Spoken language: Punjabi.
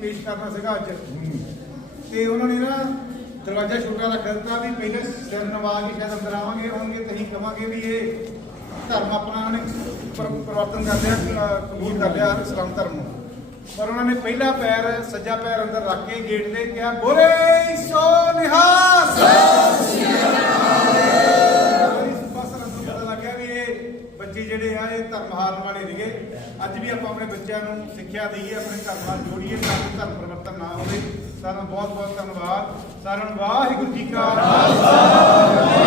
ਕਰਨਾ ਸੀਗਾ ਅੱਜ। ਤੇ ਉਹਨਾਂ ਨੇ ਨਾ ਦਰਵਾਜ਼ਾ ਛੋਟਾ ਰੱਖ ਦਿੱਤਾ ਵੀ ਪਹਿਲੇ ਸਿਰ ਨਵਾ ਕੇ ਸ਼ਾਇਦ ਅੰਦਰ ਆਵਾਂਗੇ, ਹੋਣਗੇ ਤੇ ਅਸੀਂ ਕਵਾਂਗੇ ਵੀ ਇਹ ਧਰਮ ਆਪਣਾ ਉਹਨੇ ਪਰਿਵਰਤਨ ਕਰ ਲਿਆ ਕਬੂਲ ਕਰ ਲਿਆ ਇਸਲਾਮ ਧਰਮ ਨੂੰ। ਪਰ ਉਹਨਾਂ ਨੇ ਪਹਿਲਾ ਪੈਰ, ਸੱਜਾ ਪੈਰ ਅੰਦਰ ਰੱਖ ਕੇ ਗੇਟ ਤੇ ਕਿਹਾ, ਬੋਲੇ ਸੋ ਨਿਹਾਸ ਬੱਚੇ ਜਿਹੜੇ ਆ, ਇਹ ਧਰਮ ਹਾਰਨ ਵਾਲੇ ਨੇਗੇ ਅੱਜ ਵੀ ਆਪਾਂ ਆਪਣੇ ਬੱਚਿਆਂ ਨੂੰ ਸਿੱਖਿਆ ਦਈਏ, ਆਪਣੇ ਧਰਮ ਨਾਲ ਜੋੜੀਏ ਤਾਂ ਕਿ ਧਰਮ ਪਰਿਵਰਤਨ ਨਾ ਹੋਵੇ। ਸਾਰਿਆਂ ਬਹੁਤ ਬਹੁਤ ਧੰਨਵਾਦ। ਸਾਰਿਆਂ ਨੂੰ ਵਾਹਿਗੁਰੂ ਜੀ ਕਾ ਖਾਲਸਾ।